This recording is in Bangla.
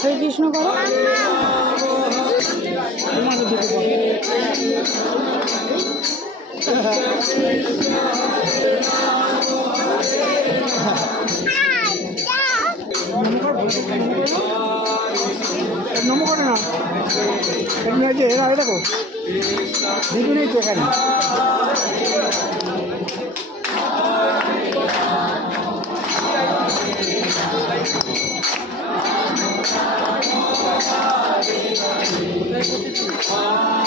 হরে কৃষ্ণ করো। নমো করে না এখানে এরা দেখো দুজনেই তো এখানে। Ah